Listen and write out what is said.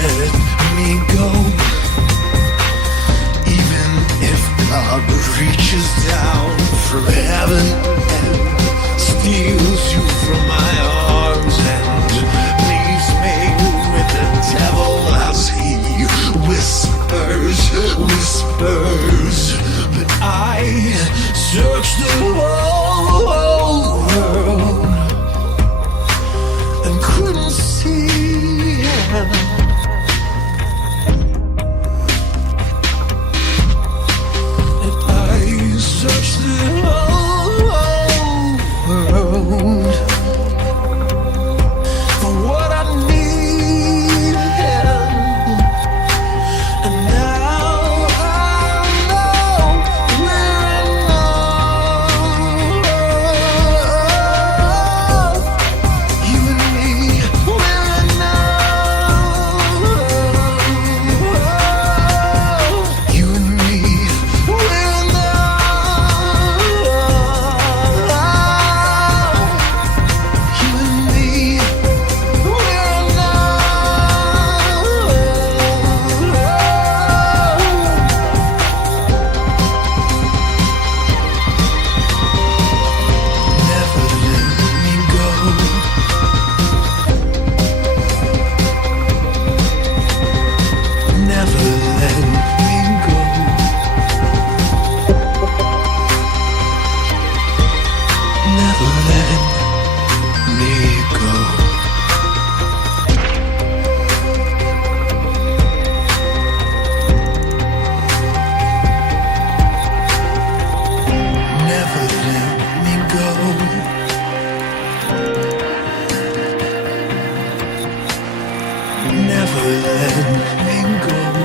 let me go. Even if God reaches down from heaven and steals you from my arms and leaves me with the devil as he whispers, whispers. But I search the whole world and couldn't see him. And I searched the whole world for what I need, and now I know we're in love. You and me, we're in love. You and me, we're in love. You and me, we're in Never let me go. Never let me go. Never let me go. Never let me go. Never let me go.